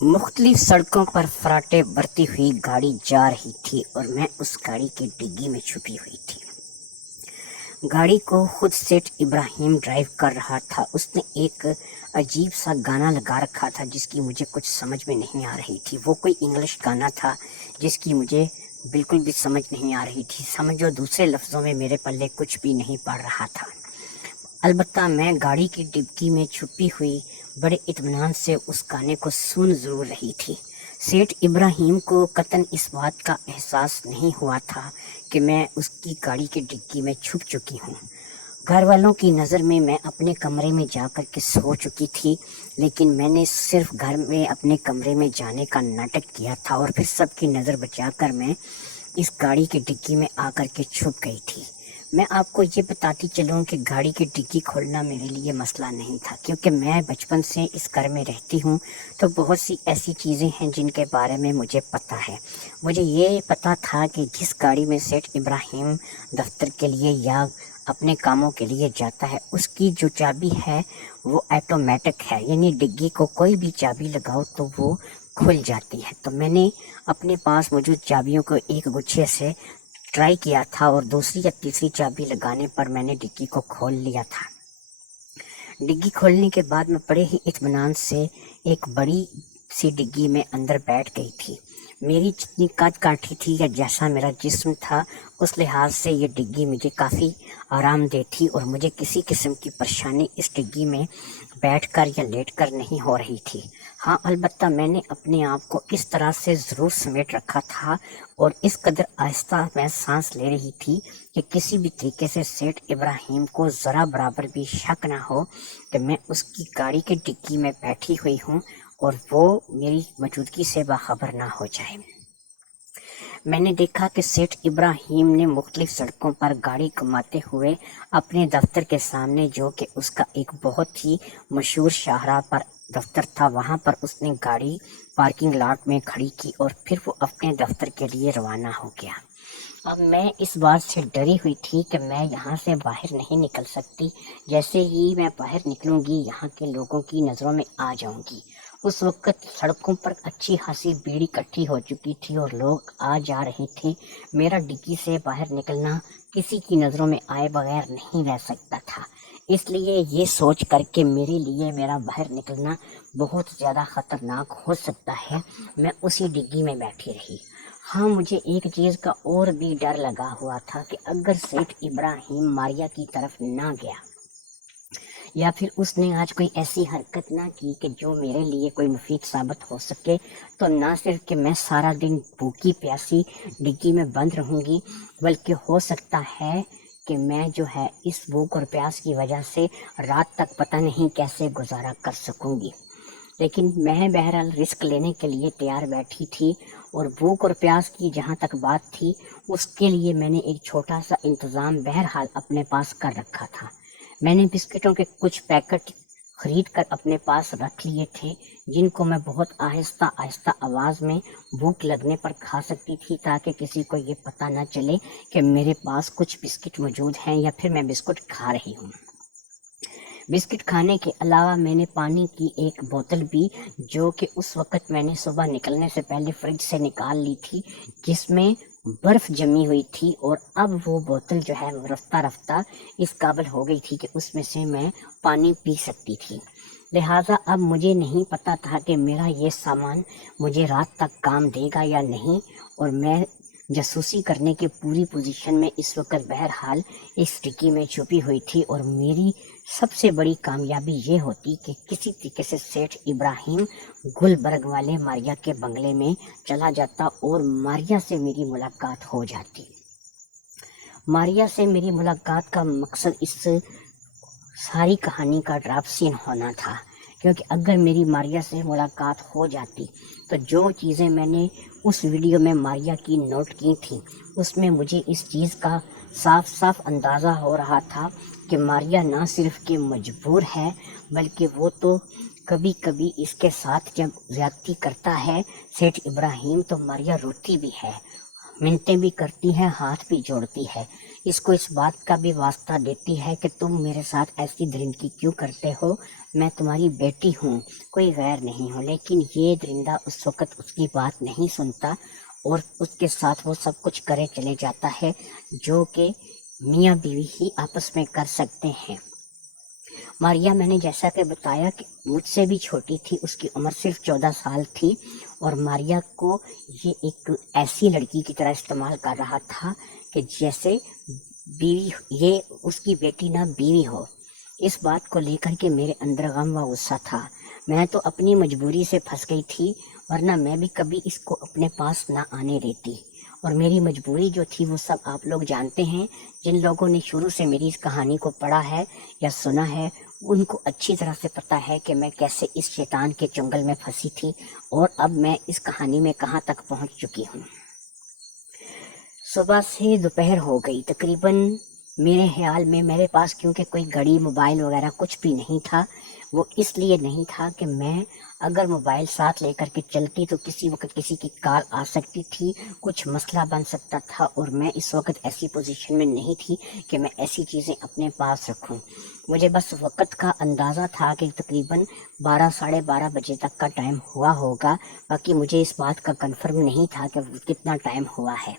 مختلف سڑکوں پر فراٹے برتی ہوئی گاڑی جا رہی تھی اور میں اس گاڑی کی ڈگی میں چھپی ہوئی تھی۔ گاڑی کو خود سیٹھ ابراہیم ڈرائیو کر رہا تھا۔ اس نے ایک عجیب سا گانا لگا رکھا تھا جس کی مجھے کچھ سمجھ میں نہیں آ رہی تھی۔ وہ کوئی انگلش گانا تھا جس کی مجھے بالکل بھی سمجھ نہیں آ رہی تھی۔ سمجھو دوسرے لفظوں میں میرے پلے کچھ بھی نہیں پڑ رہا تھا۔ البتہ میں گاڑی کی ڈگی میں چھپی ہوئی بڑے اطمینان سے اس گانے کو سن ضرور رہی تھی۔ سیٹھ ابراہیم کو قطعاً اس بات کا احساس نہیں ہوا تھا کہ میں اس کی گاڑی کی ڈگی میں چھپ چکی ہوں۔ گھر والوں کی نظر میں اپنے کمرے میں جا کر کے سو چکی تھی، لیکن میں نے صرف گھر میں اپنے کمرے میں جانے کا ناٹک کیا تھا اور پھر سب کی نظر بچا کر میں اس گاڑی کی ڈگی میں آ کر کے چھپ گئی تھی۔ میں آپ کو یہ بتاتی چلوں کہ گاڑی کی ڈگی کھولنا میرے لیے مسئلہ نہیں تھا، کیونکہ میں بچپن سے اس گھر میں رہتی ہوں تو بہت سی ایسی چیزیں ہیں جن کے بارے میں مجھے پتہ ہے۔ مجھے یہ پتہ تھا کہ جس گاڑی میں سیٹھ ابراہیم دفتر کے لیے یا اپنے کاموں کے لیے جاتا ہے اس کی جو چابی ہے وہ آٹومیٹک ہے، یعنی ڈگی کو کوئی بھی چابی لگاؤ تو وہ کھل جاتی ہے۔ تو میں نے اپنے پاس موجود چابیوں کو ایک گچھے سے ٹرائی کیا تھا اور دوسری یا تیسری چابی لگانے پر میں نے ڈگی کو کھول لیا تھا۔ ڈگی کھولنے کے بعد میں بڑے ہی اطمینان سے ایک بڑی سی ڈگی میں اندر بیٹھ گئی تھی۔ میری جتنی قد کاٹھی تھی یا جیسا میرا جسم تھا اس لحاظ سے یہ ڈگی مجھے کافی آرام دہ تھی اور مجھے کسی قسم کی پریشانی اس ڈگی میں بیٹھ کر یا لیٹ کر نہیں ہو رہی تھی۔ ہاں، البتہ میں نے اپنے آپ کو اس طرح سے ضرور سمیٹ رکھا تھا اور اس قدر آہستہ میں سانس لے رہی تھی کہ کسی بھی طریقے سے سیٹھ ابراہیم کو ذرا برابر بھی شک نہ ہو کہ میں اس کی گاڑی کی ڈگی میں بیٹھی ہوئی ہوں اور وہ میری موجودگی سے باخبر نہ ہو جائے۔ میں نے دیکھا کہ سیٹھ ابراہیم نے مختلف سڑکوں پر گاڑی گھماتے ہوئے اپنے دفتر کے سامنے، جو کہ اس کا ایک بہت ہی مشہور شاہراہ پر دفتر تھا، وہاں پر اس نے گاڑی پارکنگ لاٹ میں کھڑی کی اور پھر وہ اپنے دفتر کے لیے روانہ ہو گیا۔ اب میں اس بات سے ڈری ہوئی تھی کہ میں یہاں سے باہر نہیں نکل سکتی۔ جیسے ہی میں باہر نکلوں گی یہاں کے لوگوں کی نظروں میں آ جاؤں گی۔ اس وقت سڑکوں پر اچھی خاصی بھیڑ اکٹھی ہو چکی تھی اور لوگ آ جا رہے تھے۔ میرا ڈگی سے باہر نکلنا کسی کی نظروں میں آئے بغیر نہیں رہ سکتا تھا، اس لیے یہ سوچ کر کے میرے لیے میرا باہر نکلنا بہت زیادہ خطرناک ہو سکتا ہے، میں اسی ڈگی میں بیٹھی رہی۔ ہاں، مجھے ایک چیز کا اور بھی ڈر لگا ہوا تھا کہ اگر سیٹھ ابراہیم ماریا کی طرف نہ گیا یا پھر اس نے آج کوئی ایسی حرکت نہ کی کہ جو میرے لیے کوئی مفید ثابت ہو سکے، تو نہ صرف کہ میں سارا دن بھوکی پیاسی ڈگی میں بند رہوں گی، بلکہ ہو سکتا ہے کہ میں جو ہے اس بھوک اور پیاس کی وجہ سے رات تک پتہ نہیں کیسے گزارا کر سکوں گی۔ لیکن میں بہرحال رسک لینے کے لیے تیار بیٹھی تھی، اور بھوک اور پیاس کی جہاں تک بات تھی اس کے لیے میں نے ایک چھوٹا سا انتظام بہرحال اپنے پاس کر رکھا تھا۔ میں نے بسکٹوں کے کچھ پیکٹ خرید کر اپنے پاس رکھ لیے تھے، جن کو میں بہت آہستہ آہستہ آواز میں بھوک لگنے پر کھا سکتی تھی، تاکہ کسی کو یہ پتہ نہ چلے کہ میرے پاس کچھ بسکٹ موجود ہیں یا پھر میں بسکٹ کھا رہی ہوں۔ بسکٹ کھانے کے علاوہ میں نے پانی کی ایک بوتل بھی، جو کہ اس وقت میں نے صبح نکلنے سے پہلے فریج سے نکال لی تھی، جس میں برف جمی ہوئی تھی، اور اب وہ بوتل جو ہے رفتہ رفتہ اس قابل ہو گئی تھی کہ اس میں سے میں پانی پی سکتی تھی۔ لہٰذا اب مجھے نہیں پتا تھا کہ میرا یہ سامان مجھے رات تک کام دے گا یا نہیں، اور میں جاسوسی کرنے کی پوری پوزیشن میں اس وقت بہرحال اس ڈگی میں چھپی ہوئی تھی، اور میری سب سے بڑی کامیابی یہ ہوتی کہ کسی طریقے سے سیٹھ ابراہیم گلبرگ والے ماریا کے بنگلے میں چلا جاتا اور ماریا سے میری ملاقات ہو جاتی۔ ماریا سے میری ملاقات کا مقصد اس ساری کہانی کا ڈراپ سین ہونا تھا، کیونکہ اگر میری ماریا سے ملاقات ہو جاتی تو جو چیزیں میں نے اس ویڈیو میں ماریا کی نوٹ کی تھیں، اس میں مجھے اس چیز کا صاف صاف اندازہ ہو رہا تھا کہ ماریا نہ صرف کہ مجبور ہے، بلکہ وہ تو کبھی کبھی اس کے ساتھ جب زیادتی کرتا ہے سیٹھ ابراہیم، تو ماریا روتی بھی ہے، منتیں بھی کرتی ہے، ہاتھ بھی جوڑتی ہے۔ اس کو اس بات کا بھی واسطہ دیتی ہے کہ تم میرے ساتھ ایسی درندگی کیوں کرتے ہو، میں تمہاری بیٹی ہوں، کوئی غیر نہیں ہوں۔ لیکن یہ درندہ اس وقت اس کی بات نہیں سنتا اور اس کے ساتھ وہ سب کچھ کرے چلے جاتا ہے جو کہ میاں بیوی ہی آپس میں کر سکتے ہیں۔ ماریا، میں نے جیسا کہ بتایا کہ مجھ سے بھی چھوٹی تھی، اس کی عمر صرف 14 سال تھی، اور ماریا کو یہ ایک ایسی لڑکی کی طرح استعمال کر رہا تھا کہ جیسے بیوی، یہ اس کی بیٹی نہ بیوی ہو۔ اس بات کو لے کر کے میرے اندر غم و غصہ تھا۔ میں تو اپنی مجبوری سے پھنس گئی تھی، ورنہ میں بھی کبھی اس کو اپنے پاس نہ آنے دیتی۔ اور میری مجبوری جو تھی وہ سب آپ لوگ جانتے ہیں، جن لوگوں نے شروع سے میری اس کہانی کو پڑھا ہے یا سنا ہے، ان کو اچھی طرح سے پتہ ہے کہ میں کیسے اس شیطان کے چنگل میں پھنسی تھی اور اب میں اس کہانی میں کہاں تک پہنچ چکی ہوں۔ صبح سے دوپہر ہو گئی تقریباً۔ میرے خیال میں میرے پاس کیونکہ کوئی گھڑی، موبائل وغیرہ کچھ بھی نہیں تھا، وہ اس لیے نہیں تھا کہ میں اگر موبائل ساتھ لے کر کے چلتی تو کسی وقت کسی کی کال آ سکتی تھی، کچھ مسئلہ بن سکتا تھا، اور میں اس وقت ایسی پوزیشن میں نہیں تھی کہ میں ایسی چیزیں اپنے پاس رکھوں۔ مجھے بس وقت کا اندازہ تھا کہ تقریباً 12 ساڑھے 12 بجے تک کا ٹائم ہوا ہوگا، باقی مجھے اس بات کا کنفرم نہیں تھا کہ کتنا ٹائم ہوا ہے۔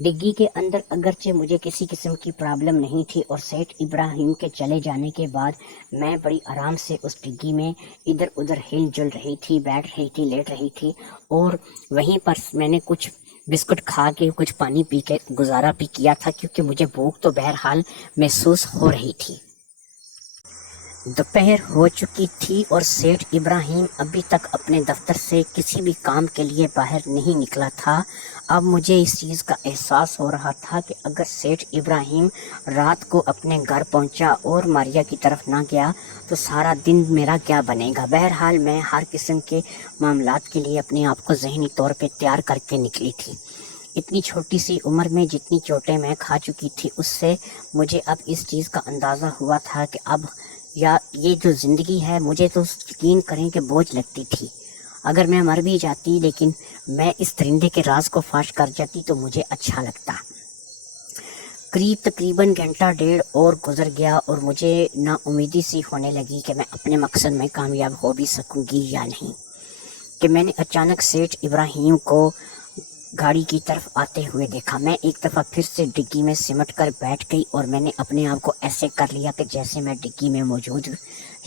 ڈگی کے اندر اگرچہ مجھے کسی قسم کی پرابلم نہیں تھی، اور سیٹھ ابراہیم کے چلے جانے کے بعد میں بڑی آرام سے اس ڈگی میں ادھر ادھر ہل جل رہی تھی، بیٹھ رہی تھی، لیٹ رہی تھی، اور وہیں پر میں نے کچھ بسکٹ کھا کے، کچھ پانی پی کے گزارا بھی کیا تھا، کیونکہ مجھے بھوک تو بہرحال محسوس ہو رہی تھی۔ دوپہر ہو چکی تھی اور سیٹھ ابراہیم ابھی تک اپنے دفتر سے کسی بھی کام کے لیے باہر نہیں نکلا تھا۔ اب مجھے اس چیز کا احساس ہو رہا تھا کہ اگر سیٹھ ابراہیم رات کو اپنے گھر پہنچا اور ماریا کی طرف نہ گیا تو سارا دن میرا کیا بنے گا۔ بہرحال میں ہر قسم کے معاملات کے لیے اپنے آپ کو ذہنی طور پہ تیار کر کے نکلی تھی۔ اتنی چھوٹی سی عمر میں جتنی چوٹیں میں کھا چکی تھی، اس سے مجھے اب اس چیز کا اندازہ ہوا تھا کہ اب یا یہ جو زندگی ہے، مجھے تو یقین کریں کہ بوجھ لگتی تھی۔ اگر میں مر بھی جاتی لیکن میں اس درندے کے راز کو فاش کر جاتی تو مجھے اچھا لگتا۔ قریب تقریباً گھنٹہ ڈیڑھ اور گزر گیا اور مجھے نا امیدی سی ہونے لگی کہ میں اپنے مقصد میں کامیاب ہو بھی سکوں گی یا نہیں، کہ میں نے اچانک سیٹھ ابراہیم کو گاڑی کی طرف آتے ہوئے دیکھا۔ میں ایک دفعہ پھر سے ڈگی میں سمٹ کر بیٹھ گئی اور میں نے اپنے آپ کو ایسے کر لیا کہ جیسے میں ڈگی میں موجود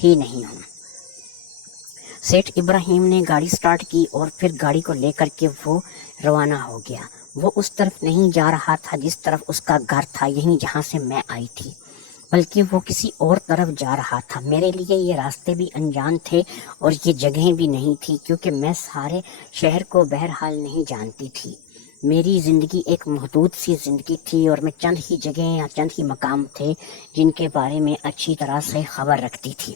ہی نہیں ہوں۔ سیٹھ ابراہیم نے گاڑی سٹارٹ کی اور پھر گاڑی کو لے کر کے وہ روانہ ہو گیا۔ وہ اس طرف نہیں جا رہا تھا جس طرف اس کا گھر تھا، یہیں جہاں سے میں آئی تھی، بلکہ وہ کسی اور طرف جا رہا تھا۔ میرے لیے یہ راستے بھی انجان تھے اور یہ جگہیں بھی نہیں تھی، کیونکہ میں سارے شہر کو بہرحال نہیں جانتی تھی۔ میری زندگی ایک محدود سی زندگی تھی اور میں چند ہی جگہیں یا چند ہی مقام تھے جن کے بارے میں اچھی طرح سے خبر رکھتی تھی۔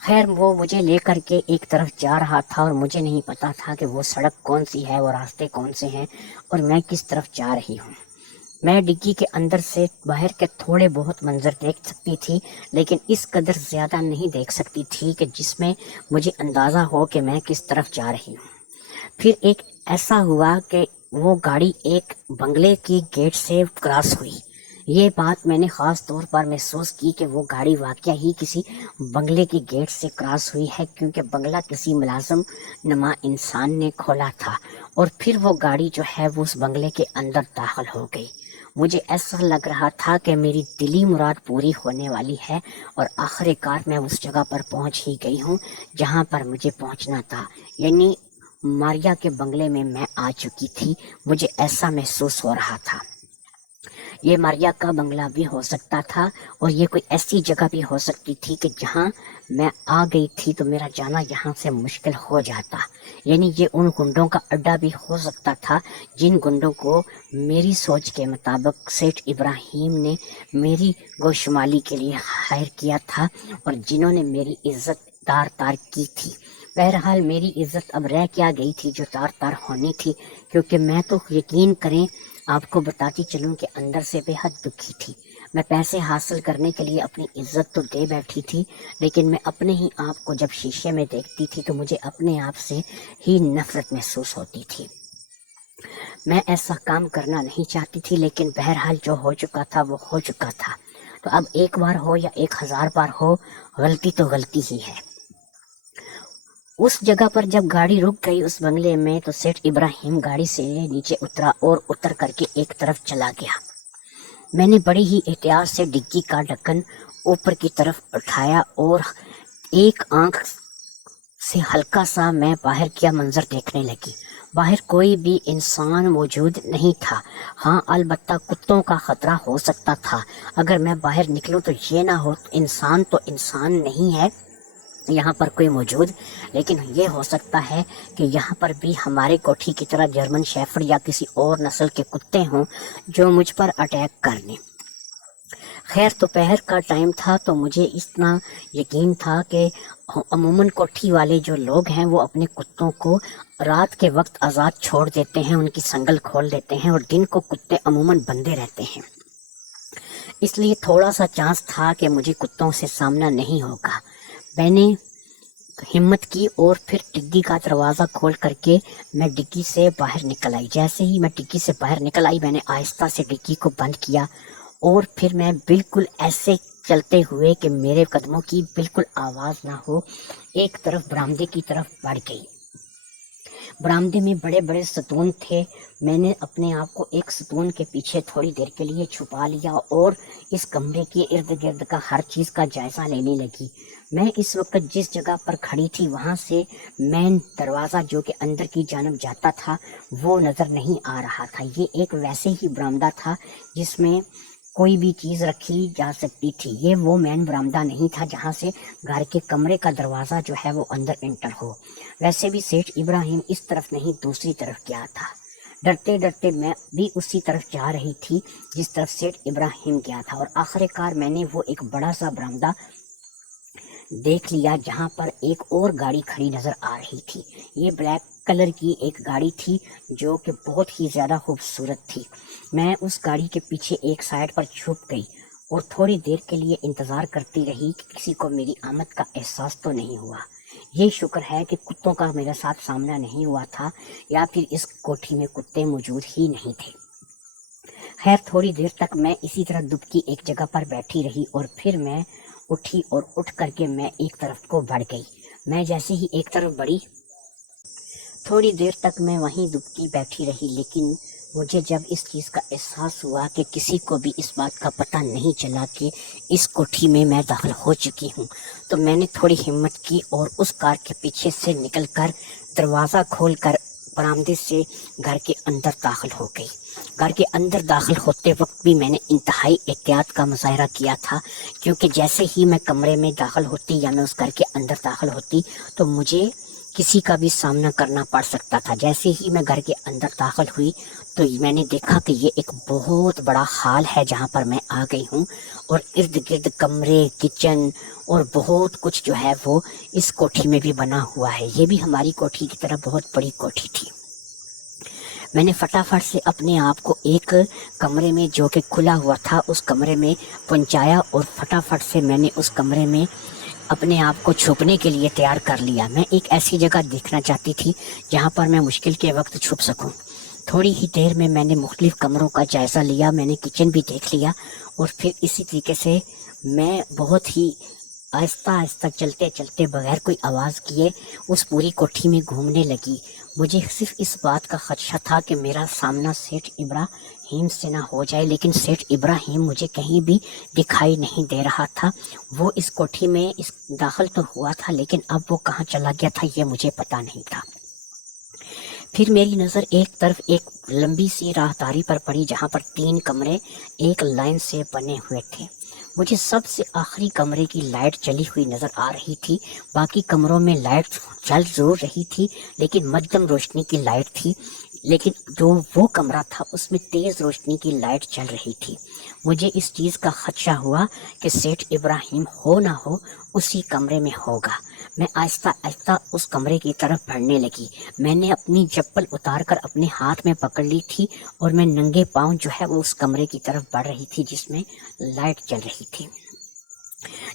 خیر، وہ مجھے لے کر کے ایک طرف جا رہا تھا اور مجھے نہیں پتا تھا کہ وہ سڑک کون سی ہے، وہ راستے کون سے ہیں اور میں کس طرف جا رہی ہوں۔ میں ڈگی کے اندر سے باہر کے تھوڑے بہت منظر دیکھ سکتی تھی، لیکن اس قدر زیادہ نہیں دیکھ سکتی تھی کہ جس میں مجھے اندازہ ہو کہ میں کس طرف جا رہی ہوں۔ پھر ایک ایسا ہوا کہ وہ گاڑی ایک بنگلے کی گیٹ سے کراس ہوئی۔ یہ بات میں نے خاص طور پر محسوس کی کہ وہ گاڑی واقعہ ہی کسی بنگلے کی گیٹ سے کراس ہوئی ہے، کیونکہ بنگلہ کسی ملازم نما انسان نے کھولا تھا، اور پھر وہ گاڑی جو ہے وہ اس بنگلے کے اندر داخل ہو گئی۔ مجھے ایسا لگ رہا تھا کہ میری دلی مراد پوری ہونے والی ہے اور آخر کار میں اس جگہ پر پہنچ ہی گئی ہوں جہاں پر مجھے پہنچنا تھا، یعنی ماریا کے بنگلے میں آ چکی تھی۔ مجھے ایسا محسوس ہو رہا تھا یہ ماریا کا بنگلہ بھی ہو سکتا تھا اور یہ کوئی ایسی جگہ بھی ہو سکتی تھی کہ جہاں میں آ گئی تھی تو میرا جانا یہاں سے مشکل ہو جاتا، یعنی یہ ان گنڈوں کا اڈا بھی ہو سکتا تھا جن گنڈوں کو میری سوچ کے مطابق سیٹھ ابراہیم نے میری گوشمالی کے لیے ہائر کیا تھا اور جنہوں نے میری عزت تار کی تھی۔ بہرحال میری عزت اب رہ کیا گئی تھی جو تار ہونی تھی، کیونکہ میں تو یقین کریں آپ کو بتاتی چلوں کہ اندر سے بے حد دکھی تھی۔ میں پیسے حاصل کرنے کے لیے اپنی عزت تو دے بیٹھی تھی، لیکن میں اپنے ہی آپ کو جب شیشے میں دیکھتی تھی تو مجھے اپنے آپ سے ہی نفرت محسوس ہوتی تھی۔ میں ایسا کام کرنا نہیں چاہتی تھی، لیکن بہرحال جو ہو چکا تھا وہ ہو چکا تھا، تو اب ایک بار ہو یا 1000 بار ہو، غلطی تو غلطی ہی ہے۔ اس جگہ پر جب گاڑی رک گئی اس بنگلے میں، تو سیٹھ ابراہیم گاڑی سے نیچے اترا اور اتر کر کے ایک طرف چلا گیا۔ میں نے بڑی ہی احتیاط سے ڈگی کا ڈھکن اوپر کی طرف اٹھایا اور ایک آنکھ سے ہلکا سا میں باہر کیا منظر دیکھنے لگی۔ باہر کوئی بھی انسان موجود نہیں تھا، ہاں البتہ کتوں کا خطرہ ہو سکتا تھا۔ اگر میں باہر نکلوں تو یہ نہ ہو تو انسان نہیں ہے یہاں پر کوئی موجود، لیکن یہ ہو سکتا ہے کہ یہاں پر بھی ہمارے کوٹھی کی طرح جرمن شیفرڈ یا کسی اور نسل کے کتے ہوں جو مجھ پر اٹیک کر لیں۔ خیر دوپہر کا ٹائم تھا تو مجھے اتنا یقین تھا کہ عموماً کوٹھی والے جو لوگ ہیں وہ اپنے کتوں کو رات کے وقت آزاد چھوڑ دیتے ہیں، ان کی سنگل کھول دیتے ہیں، اور دن کو کتے عموماً بندے رہتے ہیں، اس لیے تھوڑا سا چانس تھا کہ مجھے کتوں سے سامنا نہیں ہوگا۔ میں نے ہمت کی اور پھر ڈگی کا دروازہ کھول کر کے میں ڈگی سے باہر نکل آئی۔ جیسے ہی میں ڈگی سے باہر نکل آئی، میں نے آہستہ سے ڈگی کو بند کیا اور پھر میں بالکل ایسے چلتے ہوئے کہ میرے قدموں کی بالکل آواز نہ ہو ایک طرف برآمدے کی طرف بڑھ گئی۔ برآمدے میں بڑے بڑے ستون تھے، میں نے اپنے آپ کو ایک ستون کے پیچھے تھوڑی دیر کے لیے چھپا لیا اور اس کمرے کے ارد گرد کا ہر چیز کا جائزہ لینے لگی۔ میں اس وقت جس جگہ پر کھڑی تھی وہاں سے مین دروازہ جو کہ اندر کی جانب جاتا تھا وہ نظر نہیں آ رہا تھا۔ یہ ایک ویسے ہی برآمدہ تھا جس میں کوئی بھی چیز رکھی جا سکتی تھی، یہ وہ مین برآمدہ نہیں تھا جہاں سے گھر کے کمرے کا دروازہ جو ہے وہ اندر انٹر ہو۔ ویسے بھی سیٹھ ابراہیم اس طرف نہیں دوسری طرف گیا تھا۔ ڈرتے ڈرتے میں بھی اسی طرف جا رہی تھی جس طرف سیٹھ ابراہیم گیا تھا، اور آخر کار میں نے وہ ایک بڑا سا برآمدہ دیکھ لیا جہاں پر ایک اور گاڑی کھڑی نظر آ رہی تھی۔ یہ بلیک کلر کی ایک گاڑی تھی جو کہ بہت ہی زیادہ خوبصورت تھی۔ میں اس گاڑی کے پیچھے ایک سائڈ پر چھپ گئی اور تھوڑی دیر کے لیے انتظار کرتی رہی کہ کسی کو میری آمد کا احساس تو نہیں ہوا۔ یہ شکر ہے کہ کتوں کا میرے ساتھ سامنا نہیں ہوا تھا، یا پھر اس کوٹھی میں کتے موجود ہی نہیں تھے۔ خیر تھوڑی دیر تک میں اسی طرح دبکی ایک جگہ پر بیٹھی رہی اور پھر میں اٹھی اور اٹھ کر کے میں ایک طرف کو بڑھ گئی۔ میں جیسے ہی ایک طرف بڑھی تھوڑی دیر تک میں وہیں دبکی بیٹھی رہی، لیکن مجھے جب اس چیز کا احساس ہوا کہ کسی کو بھی اس بات کا پتہ نہیں چلا کہ اس کوٹھی میں داخل ہو چکی ہوں، تو میں نے تھوڑی ہمت کی اور اس کار کے پیچھے سے نکل کر دروازہ کھول کر برآمدے سے گھر کے اندر داخل ہو گئی۔ گھر کے اندر داخل ہوتے وقت بھی میں نے انتہائی احتیاط کا مظاہرہ کیا تھا، کیونکہ جیسے ہی میں کمرے میں داخل ہوتی یا میں اس گھر کے اندر داخل ہوتی تو مجھے کسی کا بھی سامنا کرنا پڑ سکتا تھا۔ جیسے ہی میں گھر کے اندر داخل ہوئی تو میں نے دیکھا کہ یہ ایک بہت بڑا ہال ہے جہاں پر میں آ گئی ہوں، اور ارد گرد کمرے، کچن اور بہت کچھ جو ہے وہ اس کوٹھی میں بھی بنا ہوا ہے۔ یہ بھی ہماری کوٹھی کی طرح بہت بڑی کوٹھی تھی۔ میں نے فٹافٹ سے اپنے آپ کو ایک کمرے میں جو کہ کھلا ہوا تھا اس کمرے میں پہنچایا، اور فٹافٹ سے میں نے اس کمرے میں اپنے آپ کو چھپنے کے لیے تیار کر لیا۔ میں ایک ایسی جگہ دیکھنا چاہتی تھی جہاں پر میں مشکل کے وقت چھپ سکوں۔ تھوڑی ہی دیر میں نے مختلف کمروں کا جائزہ لیا، میں نے کچن بھی دیکھ لیا، اور پھر اسی طریقے سے میں بہت ہی آہستہ آہستہ چلتے چلتے بغیر کوئی آواز کیے اس پوری کوٹھی میں گھومنے لگی۔ مجھے صرف اس بات کا خدشہ تھا کہ میرا سامنا سیٹھ ابراہیم سے نہ ہو جائے، لیکن سیٹھ ابراہیم مجھے کہیں بھی دکھائی نہیں دے رہا تھا۔ وہ اس کوٹھی میں داخل تو ہوا تھا، لیکن اب وہ کہاں چلا گیا تھا یہ مجھے پتا نہیں تھا۔ پھر میری نظر ایک طرف ایک لمبی سی راہداری پر پڑی جہاں پر 3 کمرے ایک لائن سے بنے ہوئے تھے۔ مجھے سب سے آخری کمرے کی لائٹ جلی ہوئی نظر آ رہی تھی۔ باقی کمروں میں لائٹ جل ضرور رہی تھی لیکن مدھم روشنی کی لائٹ تھی، لیکن جو وہ کمرہ تھا اس میں تیز روشنی کی لائٹ چل رہی تھی۔ مجھے اس چیز کا خدشہ ہوا کہ سیٹھ ابراہیم ہو نہ ہو اسی کمرے میں ہوگا۔ میں آہستہ آہستہ اس کمرے کی طرف بڑھنے لگی۔ میں نے اپنی چپل اتار کر اپنے ہاتھ میں پکڑ لی تھی اور میں ننگے پاؤں جو ہے وہ اس کمرے کی طرف بڑھ رہی تھی جس میں لائٹ چل رہی تھی۔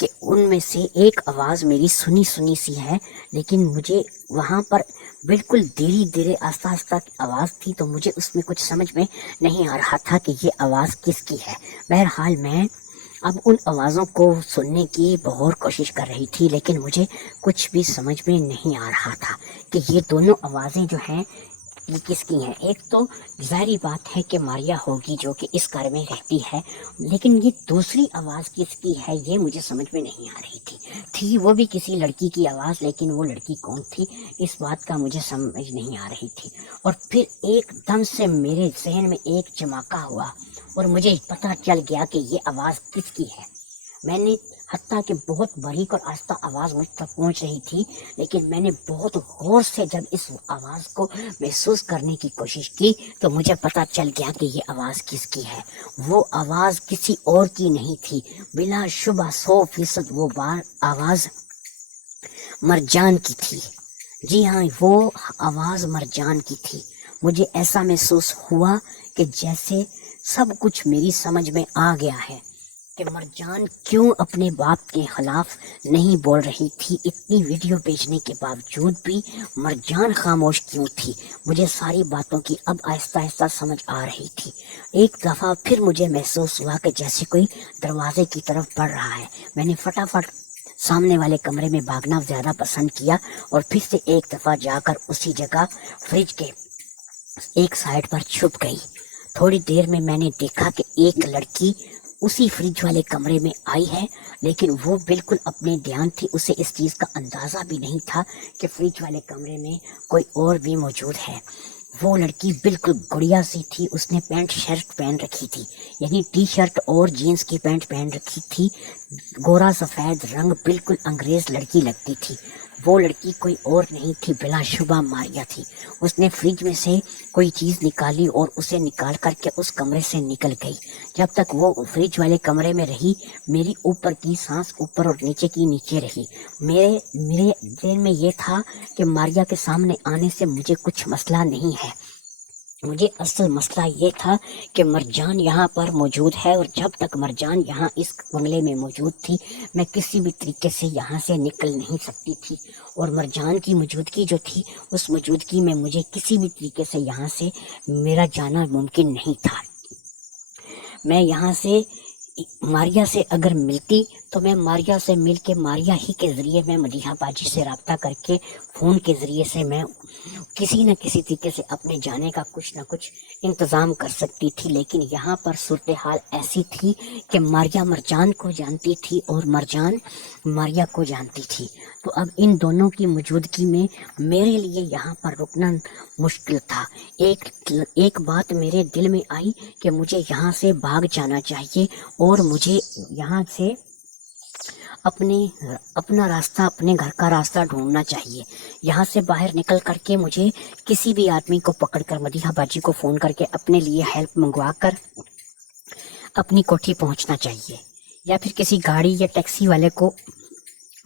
کہ ان میں سے ایک آواز میری سنی سنی سی ہے، لیکن مجھے وہاں پر بالکل دھیرے دھیرے آہستہ آہستہ آواز تھی، تو مجھے اس میں کچھ سمجھ میں نہیں آ رہا تھا کہ یہ آواز کس کی ہے۔ بہرحال میں اب ان آوازوں کو سننے کی بہت کوشش کر رہی تھی، لیکن مجھے کچھ بھی سمجھ میں نہیں آ رہا تھا کہ یہ دونوں آوازیں جو ہیں یہ کس کی ہیں۔ ایک تو ظاہری بات ہے کہ ماریا ہوگی جو کہ اس گھر میں رہتی ہے، لیکن یہ دوسری آواز کس کی ہے یہ مجھے سمجھ میں نہیں آ رہی تھی وہ بھی کسی لڑکی کی آواز، لیکن وہ لڑکی کون تھی اس بات کا مجھے سمجھ نہیں آ رہی تھی۔ اور پھر ایک دم سے میرے ذہن میں ایک چماکہ ہوا اور مجھے پتہ چل گیا کہ یہ آواز کس کی ہے۔ میں نے حتیٰ کہ بہت باریک اور آہستہ آواز مجھ تک پہنچ رہی تھی، لیکن میں نے بہت غور سے جب اس آواز کو محسوس کرنے کی کوشش کی تو مجھے پتہ چل گیا کہ یہ آواز کس کی ہے۔ وہ آواز کسی اور کی نہیں تھی، بلا شبہ 100% وہ آواز مرجان کی تھی۔ جی ہاں، وہ آواز مرجان کی تھی۔ مجھے ایسا محسوس ہوا کہ جیسے سب کچھ میری سمجھ میں آ گیا ہے کہ مرجان کیوں اپنے باپ کے خلاف نہیں بول رہی تھی، اتنی ویڈیو بھیجنے کے باوجود بھی مرجان خاموش کیوں تھی۔ مجھے ساری باتوں کی اب آہستہ آہستہ سمجھ آ رہی تھی۔ ایک دفعہ پھر مجھے محسوس ہوا کہ جیسے کوئی دروازے کی طرف بڑھ رہا ہے۔ میں نے فٹافٹ سامنے والے کمرے میں بھاگنا زیادہ پسند کیا اور پھر سے ایک دفعہ جا کر اسی جگہ فریج کے ایک سائڈ پر چھپ گئی۔ تھوڑی دیر میں نے دیکھا کہ ایک لڑکی اسی فریج والے کمرے میں آئی ہے، لیکن وہ بالکل اپنے دھیان تھی، اسے اس چیز کا اندازہ بھی نہیں تھا کہ فریج والے کمرے میں کوئی اور بھی موجود ہے۔ وہ لڑکی بالکل گڑیا سی تھی، اس نے پینٹ شرٹ پہن رکھی تھی، یعنی ٹی شرٹ اور جینس کی پینٹ پہن رکھی تھی، گورا سفید رنگ، بالکل انگریز لڑکی لگتی تھی۔ وہ لڑکی کوئی اور نہیں تھی، بلا شبہ ماریا تھی۔ اس نے فریج میں سے کوئی چیز نکالی اور اسے نکال کر کے اس کمرے سے نکل گئی۔ جب تک وہ فریج والے کمرے میں رہی، میری اوپر کی سانس اوپر اور نیچے کی نیچے رہی۔ میرے ذہن میں یہ تھا کہ ماریا کے سامنے آنے سے مجھے کچھ مسئلہ نہیں ہے، مجھے اصل مسئلہ یہ تھا کہ مرجان یہاں پر موجود ہے، اور جب تک مرجان یہاں اس بنگلے میں موجود تھی میں کسی بھی طریقے سے یہاں سے نکل نہیں سکتی تھی، اور مرجان کی موجودگی جو تھی اس موجودگی میں مجھے کسی بھی طریقے سے یہاں سے میرا جانا ممکن نہیں تھا۔ میں یہاں سے ماریا سے اگر ملتی تو میں ماریا سے مل کے ماریا ہی کے ذریعے میں مدیحہ باجی سے رابطہ کر کے فون کے ذریعے سے میں کسی نہ کسی طریقے سے اپنے جانے کا کچھ نہ کچھ انتظام کر سکتی تھی۔ لیکن یہاں پر صورتحال ایسی تھی کہ ماریا مرجان کو جانتی تھی اور مرجان ماریا کو جانتی تھی، تو اب ان دونوں کی موجودگی میں میرے لیے یہاں پر رکنا مشکل تھا۔ ایک بات میرے دل میں آئی کہ مجھے یہاں سے بھاگ جانا چاہیے اور مجھے یہاں سے اپنا راستہ، اپنے گھر کا راستہ ڈھونڈنا چاہیے۔ یہاں سے باہر نکل کر کے مجھے کسی بھی آدمی کو پکڑ کر مدیحہ باجی کو فون کر کے اپنے لیے ہیلپ منگوا کر اپنی کوٹھی پہنچنا چاہیے، یا پھر کسی گاڑی یا ٹیکسی والے کو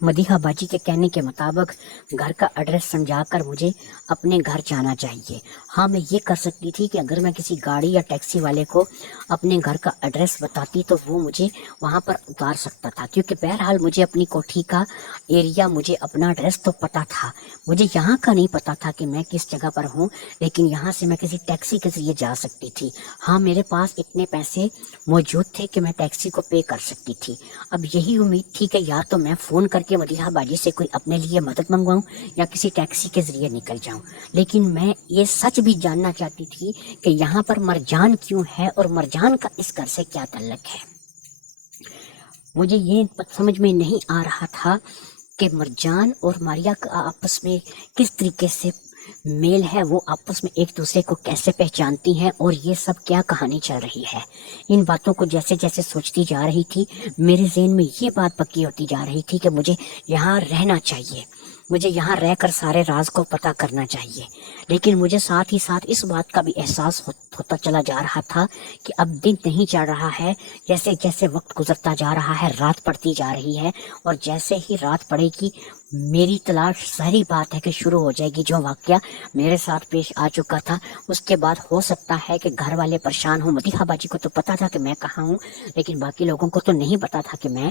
مدیحہ باجی کے کہنے کے مطابق گھر کا ایڈریس سمجھا کر مجھے اپنے گھر جانا چاہیے۔ ہاں، میں یہ کر سکتی تھی کہ اگر میں کسی گاڑی یا ٹیکسی والے کو اپنے گھر کا ایڈریس بتاتی تو وہ مجھے وہاں پر اتار سکتا تھا، کیونکہ بہرحال مجھے اپنی کوٹھی کا ایریا، مجھے اپنا ایڈریس تو پتہ تھا، مجھے یہاں کا نہیں پتہ تھا کہ میں کس جگہ پر ہوں، لیکن یہاں سے میں کسی ٹیکسی کے ذریعے جا سکتی تھی۔ ہاں، میرے پاس اتنے پیسے موجود تھے کہ میں ٹیکسی کو پے کر سکتی تھی۔ اب یہی امید تھی کہ یا تو میں فون کر کے مدیحہ باجی سے کوئی اپنے لیے مدد منگواؤں یا کسی ٹیکسی کے ذریعے نکل جاؤں، لیکن میں یہ سچ بھی جاننا چاہتی تھی کہ یہاں پر مرجان کیوں ہے اور مرجان کا اس گھر سے کیا تعلق ہے۔ مجھے یہ سمجھ میں نہیں آ رہا تھا کہ مرجان اور ماریا کا آپس میں کس طریقے سے میل ہے، وہ آپس میں ایک دوسرے کو کیسے پہچانتی ہیں، اور یہ سب کیا کہانی چل رہی ہے۔ ان باتوں کو جیسے جیسے سوچتی جا رہی تھی میرے ذہن میں یہ بات پکی ہوتی جا رہی تھی کہ مجھے یہاں رہنا چاہیے، مجھے یہاں رہ کر سارے راز کو پتہ کرنا چاہیے۔ لیکن مجھے ساتھ ہی ساتھ اس بات کا بھی احساس ہوتا چلا جا رہا تھا کہ اب دن نہیں چڑھ رہا ہے، جیسے جیسے وقت گزرتا جا رہا ہے رات پڑتی جا رہی ہے، اور جیسے ہی رات پڑے گی میری تلاش ظاہری بات ہے کہ شروع ہو جائے گی۔ جو واقعہ میرے ساتھ پیش آ چکا تھا اس کے بعد ہو سکتا ہے کہ گھر والے پریشان ہوں۔ مدیحہ باجی کو تو پتا تھا کہ میں کہاں ہوں، لیکن باقی لوگوں کو تو نہیں پتا تھا کہ میں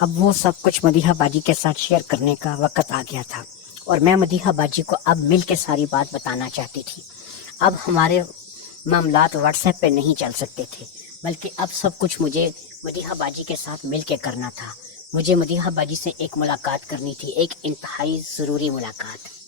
اب وہ سب کچھ مدیحہ باجی کے ساتھ شیئر کرنے کا وقت آ گیا تھا اور میں مدیحہ باجی کو اب مل کے ساری بات بتانا چاہتی تھی۔ اب ہمارے معاملات واٹس ایپ پہ نہیں چل سکتے تھے، بلکہ اب سب کچھ مجھے مدیحہ باجی کے ساتھ مل کے کرنا تھا۔ مجھے مدیحہ باجی سے ایک ملاقات کرنی تھی، ایک انتہائی ضروری ملاقات۔